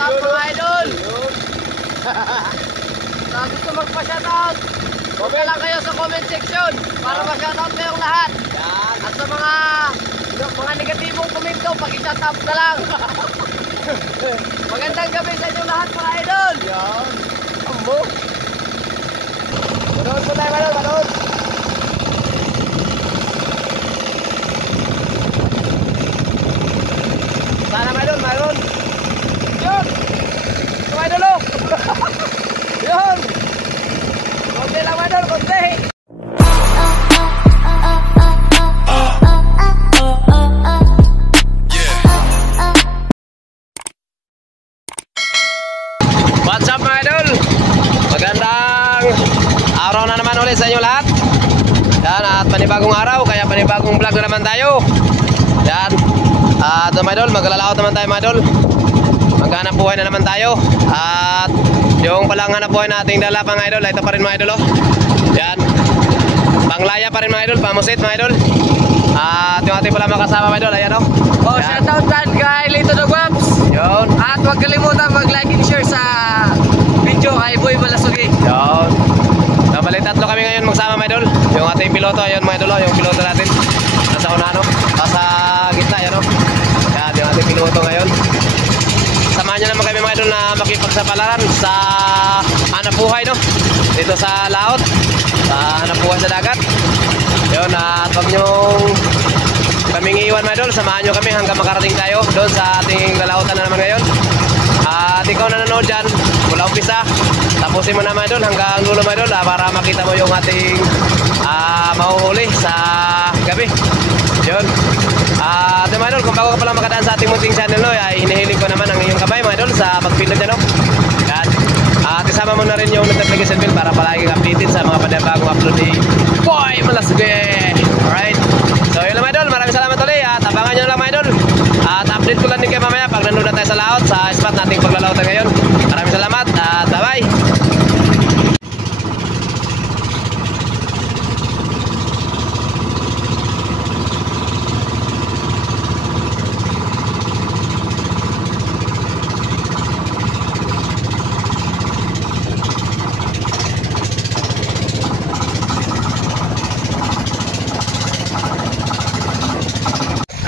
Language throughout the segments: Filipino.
Shoutout mga idol. Sa gusto magpa-shoutout, comment lang kayo sa comment section para ma-shoutout kayong lahat. At sa mga negatibong komento, pag-shoutout na lang. Magandang gabi sa inyo lahat mga idol. Yan. Ambo. Manood po tayo, manood. Sana mayroon. Yun! Mga idol o! Yun! Konti lang mga idol, konti! What's up mga idol? Magandang araw na naman ulit sa inyo lahat. Yan, at panibagong araw, kaya panibagong vlog na naman tayo. Yan. At mga idol, maglalaot naman tayo mga idol. Maghanap buhay na naman tayo. At yung palang hanap buhay nating dala pang idol, ito pa rin mga idol oh. Yan. Panglaya pa rin mga idol, pamusit mga idol. At yung ating pala makasama mga idol, ayan oh. Oh, shoutout dyan kay Lito the Guaps. Yun. At huwag kalimutan mag-like and share sa video kay Boy Malasugi. Yun. Balik tatlo kami ngayon magsama mga idol. Yung ating piloto, ayan mga idol oh, yung piloto natin. Nasa una no, nasa gitna yan no. Yan yung ating piloto ngayon. Samahan nyo naman kami mga idol na makipagsapalaran sa hanap buhay no. Dito sa laot, sa hanap buhay sa dagat. Yun, at huwag nyong kaming iiwan mga idol. Samahan nyo kami hanggang makarating tayo doon sa ating lalautan na naman ngayon. At ikaw na nanood dyan, mula umpisa, tapusin mo na mga idol hanggang dulo mga idol para makita mo yung ating mahuhuli sa gabi. Yun. At mga idol, kung bago ka palang makadaan sa ating munting channel no, ay hinihiling ko naman ang iyong kamay mga idol sa pagpindot dyan no. Yan. At isama mo na rin yung notification bell para palagi updated sa mga panibagong upload ni Boy Malasugi. Alright. So yun lang mga idol, maraming salamat ulit at abangan nyo na lang mga idol. At update ko lang din kayo mamaya pag nandun na tayo sa laot, sa spot nating paglalautan ngayon. Maraming salamat at bye bye.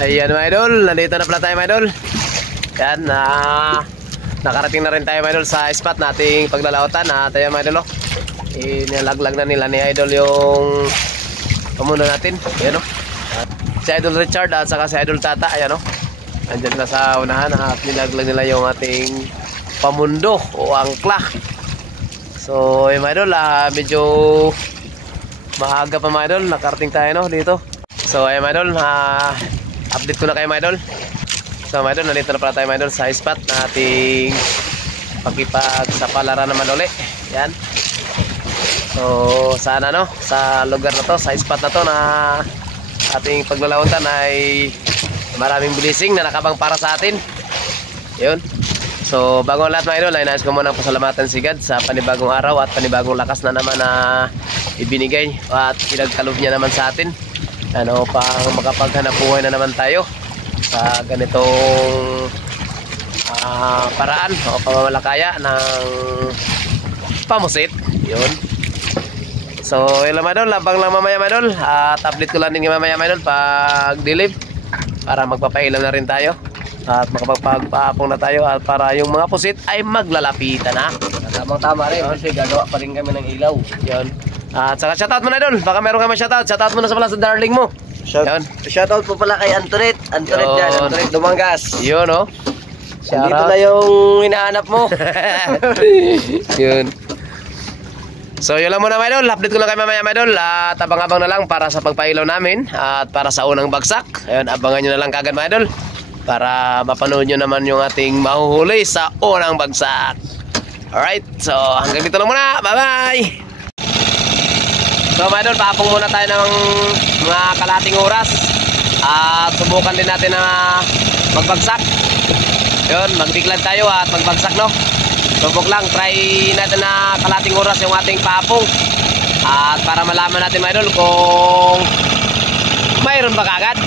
Ayan mga idol, nandito na pala tayo mga idol. Yan, nakarating na rin tayo mga idol sa spot nating paglalautan. At ayan mga idol, inilaglag na nila ni idol yung pamuno natin. Ayan o, si idol Richard at saka si idol Tata. Ayan o, andyan na sa unahan at nilaglag nila yung ating pamundo o angkla. So ayan mga idol, medyo maaga pa mga idol, nakarating tayo no dito. So ayan mga idol, update ko na kayo mga idol. So mga idol, nandito na pala tayo mga idol sa spot na ating pakipagsapalaran naman ulit. Yan. So sana no, sa lugar na to, sa spot na to na ating paglalautan ay maraming blessing na nakabang para sa atin. Yun. So bago ang lahat mga idol, ay nais ko muna pasalamatan si God sa panibagong araw at panibagong lakas na naman na ibinigay at pinagkaloob niya naman sa atin. Ano pang makapaghanap buhay na naman tayo sa ganitong paraan o pamamalakaya ng pamusit. Yun. So yun lang mga idol, labang lang mamaya mga idol. At update ko lang din mamaya mga idol pag dilim para magpapailaw na rin tayo at makapagpaapong na tayo at para yung mga pusit ay maglalapitan na. Tamang-tama rin kasi gagawa pa rin kami ng ilaw. Yun. At saka shoutout mo na idol, baka meron ka shoutout. Shoutout mo na sa pala sa darling mo. Shoutout po pala kay Antoinette. Antoinette dyan, Antoinette Dumangas. Yun o, dito na yung hinahanap mo. Yun. So yun lang muna mga idol, update ko lang kayo mamaya mga idol. At abang-abang na lang para sa pagpailaw namin at para sa unang bagsak. Ayun, abangan nyo na lang kagad mga idol para mapanood nyo naman yung ating mahuhuli sa unang bagsak. Alright, so hanggang dito lang muna. Bye bye. So mga idol, paapong muna tayo ng mga kalating oras at subukan din natin na magbagsak. Yun, magbiglan tayo at magbagsak no. Subok lang, try natin na kalating oras yung ating paapong at para malaman natin mga idol kung mayroon ba kagad.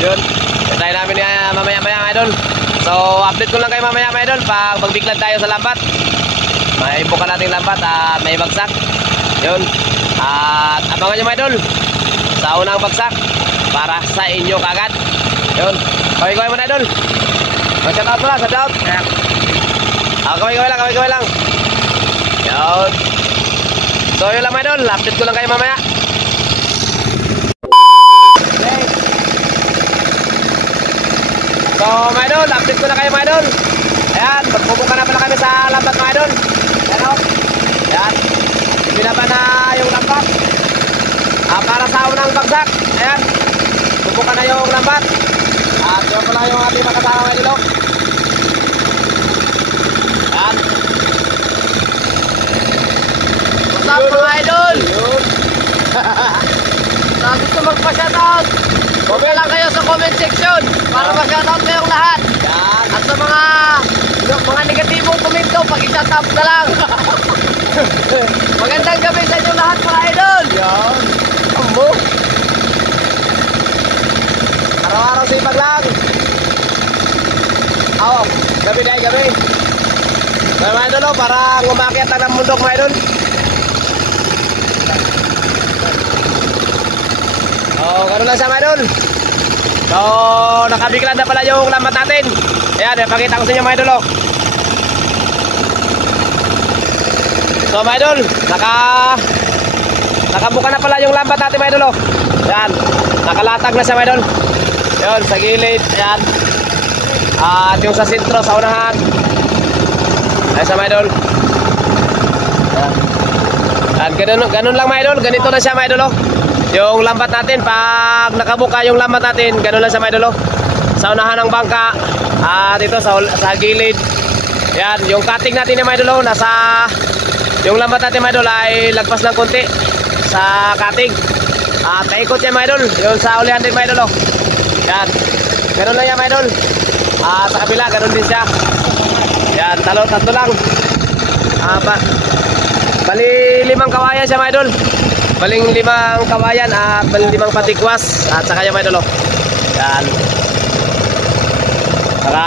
Yun, try namin mamaya mga idol. So, update ko lang kayo mamaya mga idol pag magbiklad tayo sa lambat. May buka nating lambat at may bagsak. Yun. At abangan nyo mga idol sa unang bagsak para sa inyo kagad. Yun. Kaway-kaway mga idol. Shout out pala, shout out. Kaway-kaway lang. Yun. So, yun lang mga idol. Update ko lang kayo mamaya. So mga idol, update ko na kayo mga idol. Ayan, magpupunta na pala kami sa lambat mga idol. Ayan o. Ayan, binaba na yung lambat para sa unang bagsak. Ayan, pupunta na yung lambat. At yun pala yung ating makasama mga idol. Ayan. What's up mga idol? Sa gusto magpa-shoutout, okay lang kayo sa comment section para ma-shoutout kayong lahat. Yan. At sa mga negatibong komento, pag-shoutout na lang. Magandang gabi sa inyo lahat mga idol. Yan. Ambo. Araw-araw sipag lang. Oo, gabi. Kaya mga idol, parang umakyat ang mundok mga idol. Oh, gano'n lang siya mga idol. So, nakabiglad na pala yung lambat natin. Ayan, ipakita ko sa inyo mga idol. So mga idol, nakabuka na pala yung lambat natin mga idol. Ayan, nakalatag na siya mga idol. Ayan, sa gilid. Ayan. At yung sa sentro, sa unahan. Ayan siya mga idol. Ayan, ganun lang mga idol. Ganito na siya mga idol. Yung lambat natin, pag nakabuka yung lambat natin, gano'n lang sa mga idol. Sa unahan ng bangka at ito sa gilid. Yan, yung cutting natin yung mga idol, yung lambat natin mga idol ay lagpas ng konti sa cutting. At naikot yan mga idol, yung sa ulihan din mga idol. Yan, gano'n lang yan mga idol. Sa kabila, gano'n din siya. Yan, tatlo lang. Bali 5 kawayan siya mga idol. Baling 5 kawayan at baling 5 patikwas at saka yung mga idol. Yan. Para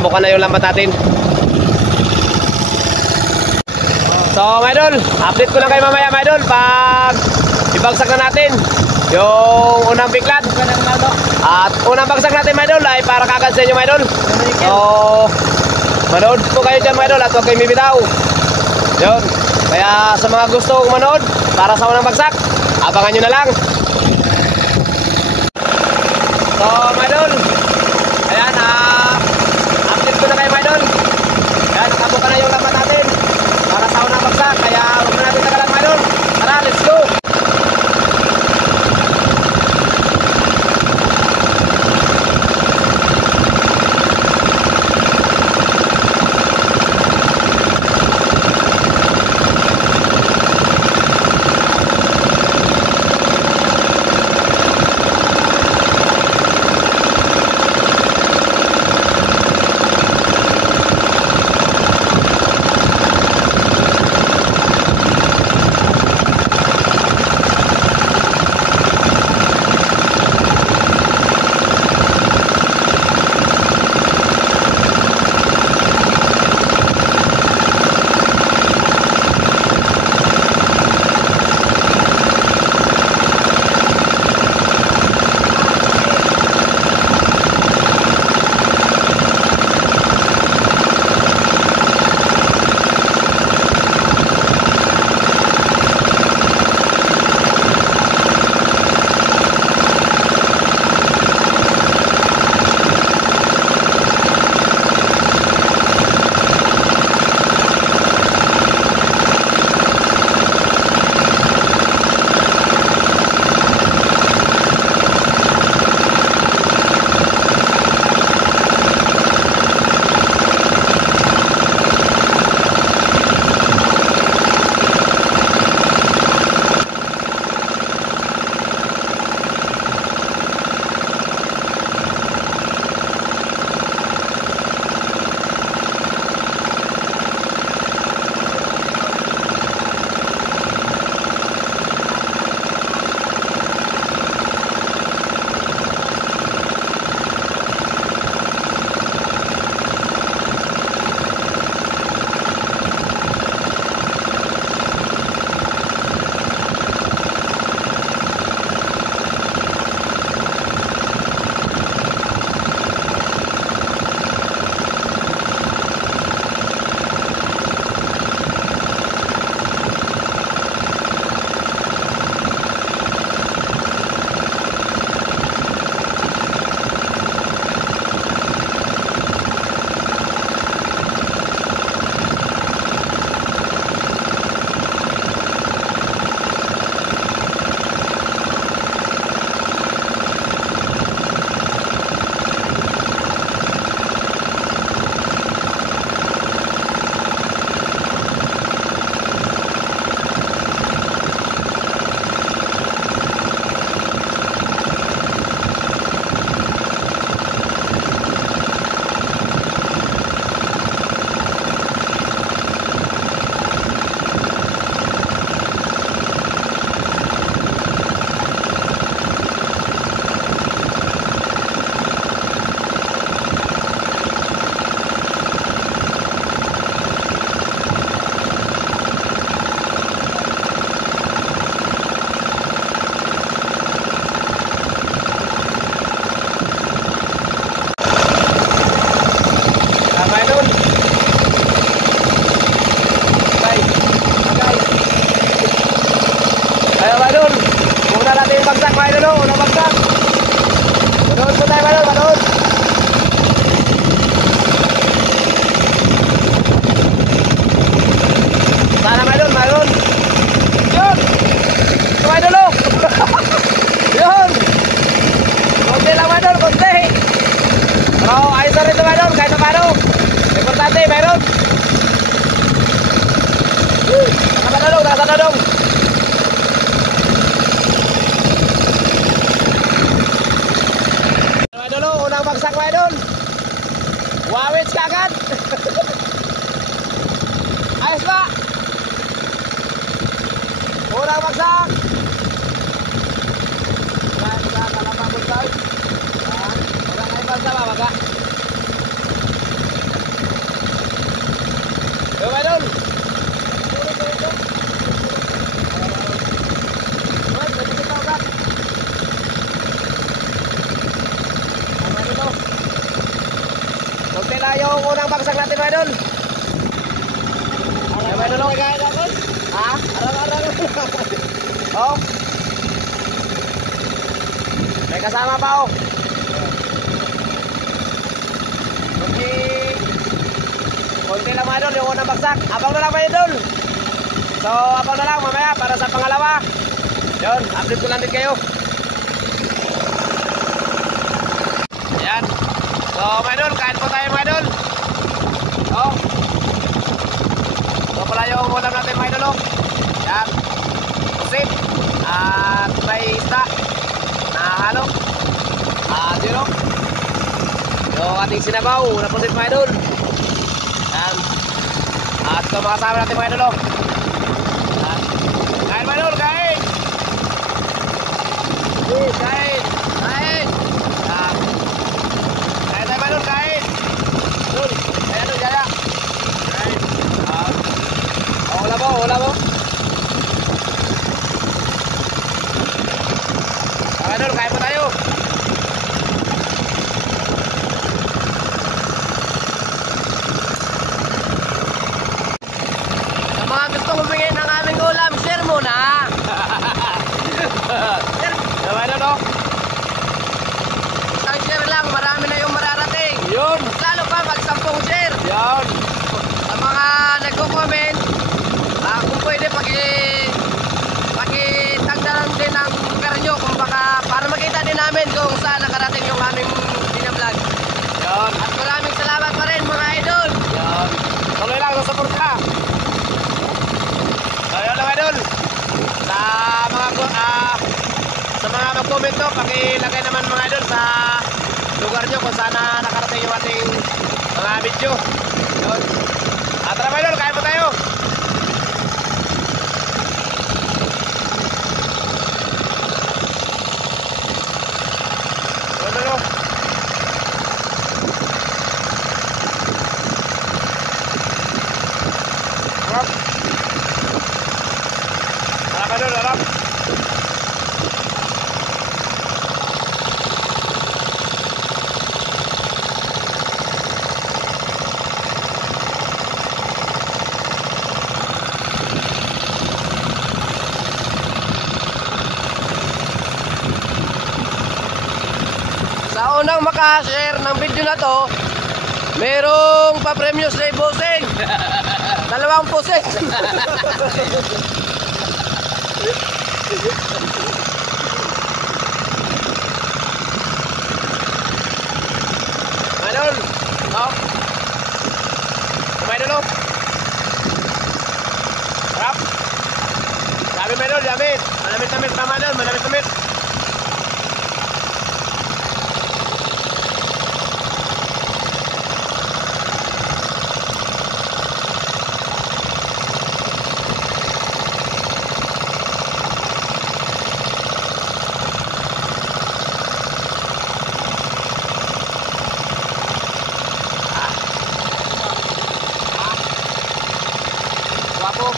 buka na yung lambat natin. So mga idol, update ko lang kayo mamaya mga idol pag ibagsak na natin yung unang biklad. At unang bagsak natin mga idol ay para kagad sa inyo mga idol. So manood po kayo dyan mga idol at huwag kayo bibitaw. Yun. Kaya sa mga gusto manood para sa unang bagsak, abangan nyo na lang. So mga idol, ayan, update ko na kayo mga idol. Ayan, nakabuka na yung lambat natin para sa unang bagsak. Kaya huwag na natin tagalan mga idol. Tara, let's go. mayroon. Nakatadong, nakatadong. Idol, unang bagsak mga idol. Wawits kagad. Ayos ba? Unang bagsak. Yan, sa kalapabot tayo. Yan, wala na ibang sama, baka. Yo, mga idol. Kunti lang yung unang bagsak natin, mga idol. Ay, mga idol. Ha? Arang-arang. Oh. May kasama pa, oh. Kunti lang, mga idol, yung unang bagsak. Abang na lang, mga idol. So, abang na lang mamaya para sa pangalawa. Yun, update ko lang din kayo. Ayan. So, mga idol, kain po tayo, mga idol. Oh. So, pala yung ulam natin, mga idol, oh. Ayan. Pusit. At may isda na halo. At yun, oh. Yung ating sinabaw na pusit, mga idol. Ayan. At ito mga kasama natin, mga idol, oh. Ayan. Kain, mga idol, kain. Kain. Kain. Ayan. Kain tayo, mga idol, kain. Idol. Ayan, idol, jaya. Kain. Wala mo, wala mo. Mga idol, kain po tayo. Sa mga gustong humingi ng aming ulam, share muna. Share. Mga idol, oh. Isang share lang, marami na yung mararating. Yun. Lalo pa, mag 10 share. Yun. Sa mga nagko-comment, kung pwede pakitagdalan din ang lugar nyo kung baka para makita din namin kung saan nakarating yung aming binablog. Yun. At maraming salamat pa rin, mga idol. Yun. Tuloy lang sa support ka. So yun lang, idol. Sa mga mag-comment to, pakilagay naman, mga idol, sa lugar nyo kung saan nakarating yung ating mga video. Yun. At tara, mga idol, kain po tayo. Ano? Harap. Harap, idol, harap. Sa unang makashare ng video na to, merong pa-premyo sa bossing. 2 pusit. Idol, oh. Idol, oh. Harap. Sabi mo, idol, damit. Malamit-lamit, tama idol, malamit-lamit. Guwapo.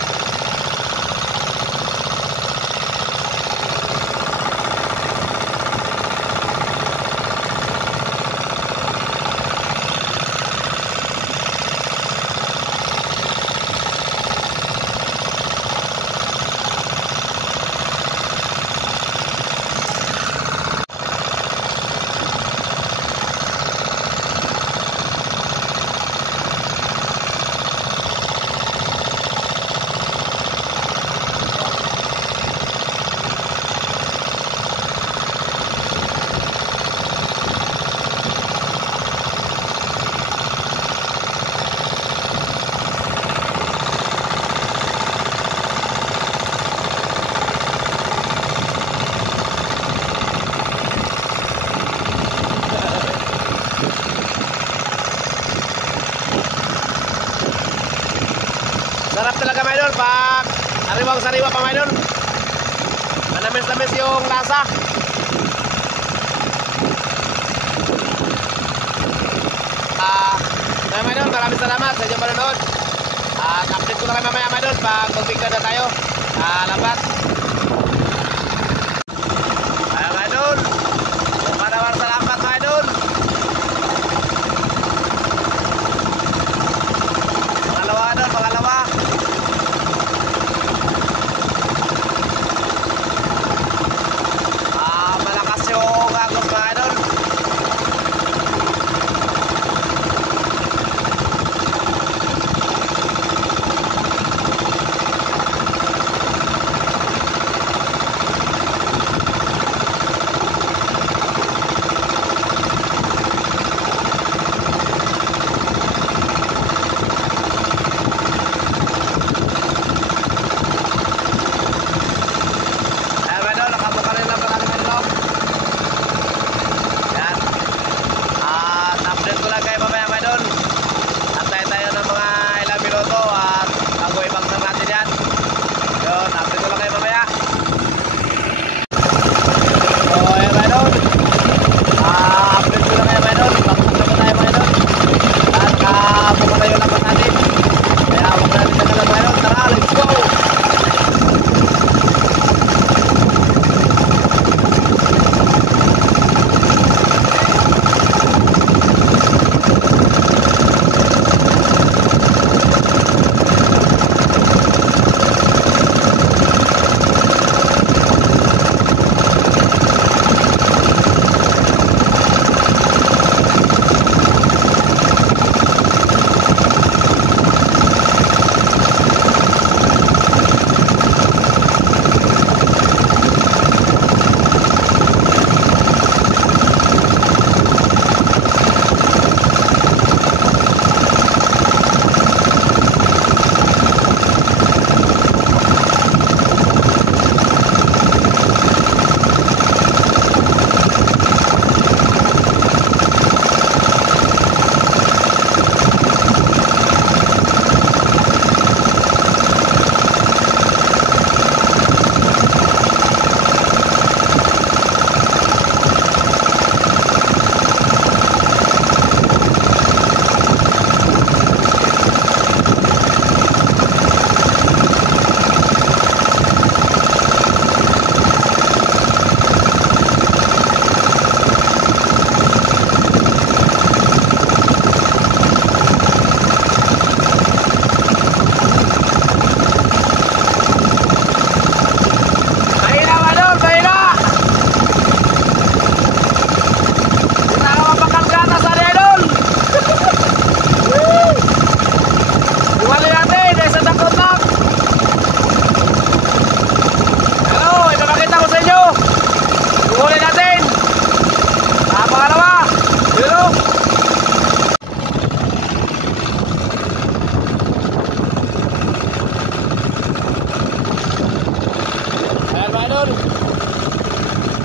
Sarap talaga mga idol pag sariwang sariwa pa mga idol. Manamis-namis yung lasa. Kaya mga idol, maraming salamat sa inyong panonood. At update ko na kayo mamaya mga idol pag magbigla na tayo labas. Kaya mga idol, maraming salamat mga idol. Pangalawa idol, pangalawa. Malakas yung agos mga idol.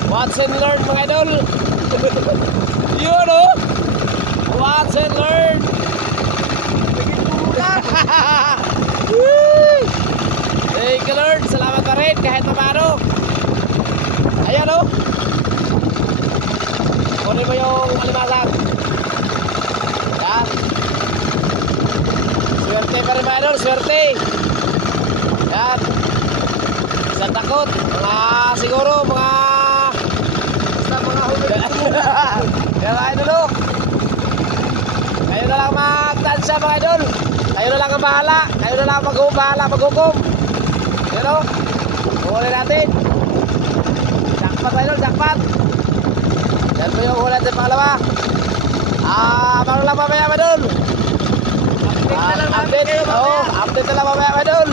Watch and learn mga idol. Yun o. Watch and learn. Thank you Lord. Salamat pa rin kahit pa paano. Ayan o. Kunin mo yung alimasag. Yan. Swerte pa rin mga idol. Swerte. Yan. Isang takot. Siguro mga kaya mga idol o, kayo na lang magtansya mga idol, kayo na lang ang bahala, kayo na lang maghukom. Yan o, huli natin. Jackpot mga idol, jackpot. Yan po yung huli natin pangalawa. Paano lang mamaya mga idol, update na lang mamaya mga idol.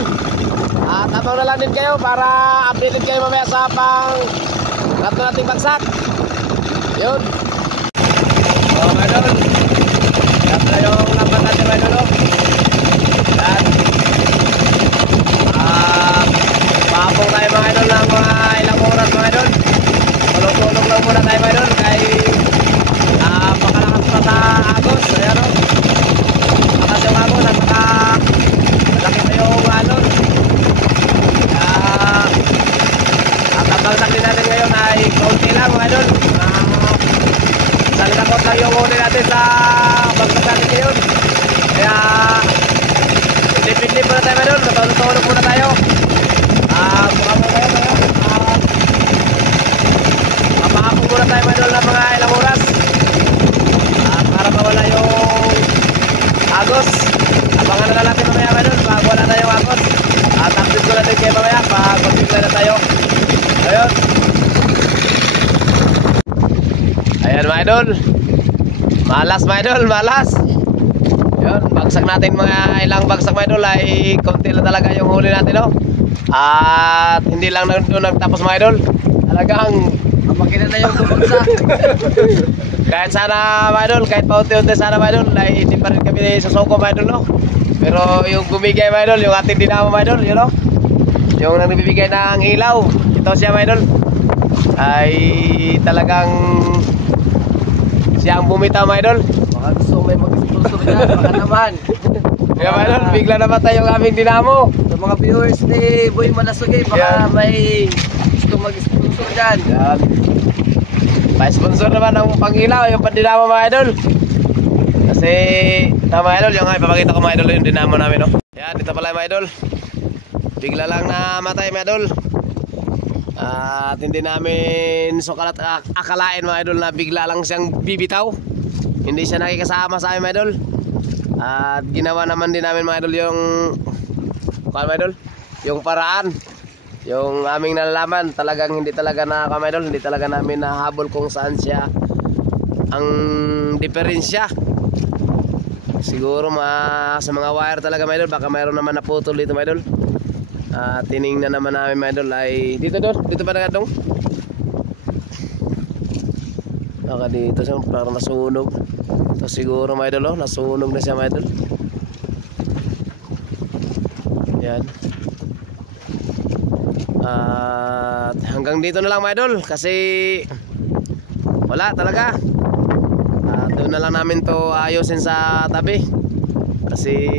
At abang na lang din kayo para updated kayo mamaya sa rato nating bagsak. Yun. Oh, mga idol. Yan na yung lambat natin mga idol. Yan. Paapong tayo mga idol ng mga ilang oras mga idol. Tulong-tulong lang muna tayo mga idol. Kaya pakalakas pa sa agos. Ayan o. Pakas yung agos at malaki pa yung abangan na lang natin mamaya mga idol pag wala na yung akot. At update ko na din kayo mamaya pag mag-reply na tayo. Ayun. Ayan mga idol. Malas mga idol, malas. Yun, bagsak natin mga ilang bagsak mga idol ay konti lang talaga yung huli natin, no? At hindi lang doon nagtapos mga idol. Talagang Makina na yung bumagsak. kahit sana mga idol, kahit paunti-unti sana mga idol ay hindi pa rin kami susuko mga idol, no? Pero yung bumigay mga idol, yung ating dinamo mga idol, yun, no? Yung nagbibigay ng ilaw, ito siya mga idol, ay talagang siyang bumitaw mga idol. Baka gusto may mag-sponsor dyan. Baka naman. Kaya mga idol, bigla namatay yung aming dinamo. Sa mga viewers ni Boy Malasugay, baka may gusto mag-sponsor dyan. Yan. Pa-sponsor naman ng pangilaw, yung pandinamo mga idol. Kasi ito mga idol, yung ipapakita ko mga idol yung dinamo namin, no? Yan, ito pala mga idol. Bigla lang namatay mga idol. At hindi namin sukalat akalain mga idol na bigla lang siyang bibitaw. Hindi siya nakikasama sa amin mga idol. At ginawa naman din namin mga idol yung mga idol, yung paraan. Yung aming nalalaman, talagang hindi talaga na mga idol, hindi talaga namin nahabol kung saan siya ang diferensya. Siguro sa mga wire talaga mga idol, baka mayroon naman naputol dito mga idol. Tiningnan naman namin mga idol ay dito ba nagadong? Baka dito siya parang nasunog. So siguro mga idol, nasunog na siya mga idol. Yan. At hanggang dito na lang mga idol kasi wala talaga. Doon na lang namin to ayusin sa tabi kasi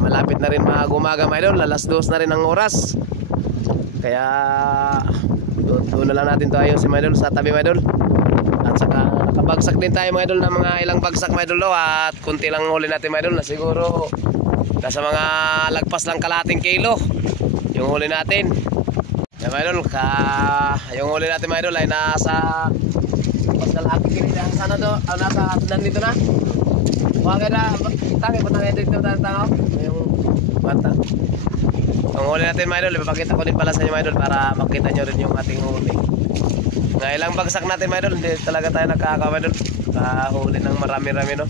malapit na rin mag-umaga mga idol, alas 2 na rin ang oras. Kaya doon na lang natin to ayusin mga idol sa tabi mga idol. At saka nakabagsak din tayo mga idol ng mga ilang bagsak mga idol, at kunti lang huli natin mga idol na siguro nasa mga lagpas lang kalahating kilo yung huli natin. Yan mga idol, yung huli natin mga idol ay nasa kalahating kilo na sana do, nasa nandito na. Huwag na, tangi pa tayo dito tao yung bata. Ang huli natin mga idol, ipapakita ko din pala sa inyo mga idol para makita nyo rin yung ating huli. Nga ilang bagsak natin mga idol, hindi talaga tayo nakakama idol. Kahuli ng marami-rami, no.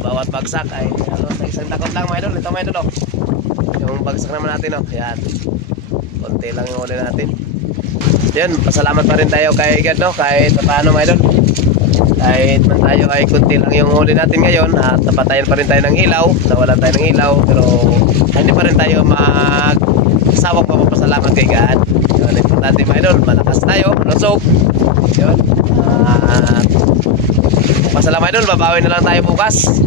Bawat bagsak ay sa isang takot lang mga idol. Ito mga idol, no. Yung bagsak naman natin, no. Yan. Konti lang yung huli natin. Yan, pasalamat pa rin tayo kay God, no. Kahit paano mga idol, kahit man tayo ay konti lang yung huli natin ngayon, at napatayan pa rin tayo ng ilaw, nawalan tayo ng ilaw, pero hindi pa rin tayo magsawang papasalamat kay God. Yun, importante mga idol, malakas tayo, lusog. Yun. Pasalamat idol, babawi na lang tayo bukas.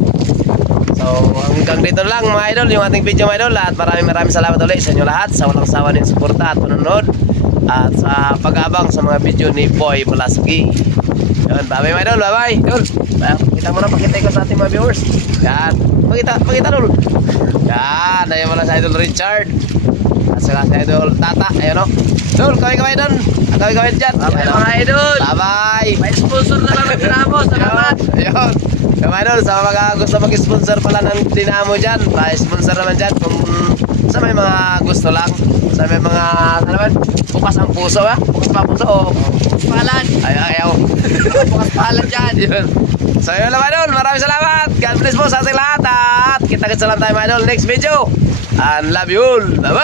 So hanggang dito lang mga idol yung ating video mga idol, at maraming salamat ulit sa inyo lahat sa walang sawa ng suporta at panonood at sa pag-abang sa mga video ni Boy Malasugay. Yun, bye mga idol, bye bye idol. Pakita mo na, pakita ko sa ating mga viewers. Yan, pakita idol. Yan, ayun mo lang sa idol Richard at saka sa idol Tata. Ayun, no. Idol, kaway doon. Kaway dyan. Bye mga idol. Bye bye. May sponsor na lang ng Dinamo. Salamat. Ayun. Kaya idol, sa mga gusto mag-sponsor pala ng Dinamo dyan, pa-sponsor naman dyan kung sa may mga gusto lang, sa may mga ano naman, bukas ang puso ba? Bukas pa puso o bukas palan? Ayaw. Bukas palan dyan. Yun. So yun lang idol, maraming salamat. God bless po sa ating lahat, at kita-kits lang tayo mga idol next video. And love you all. Bye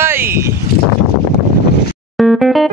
bye.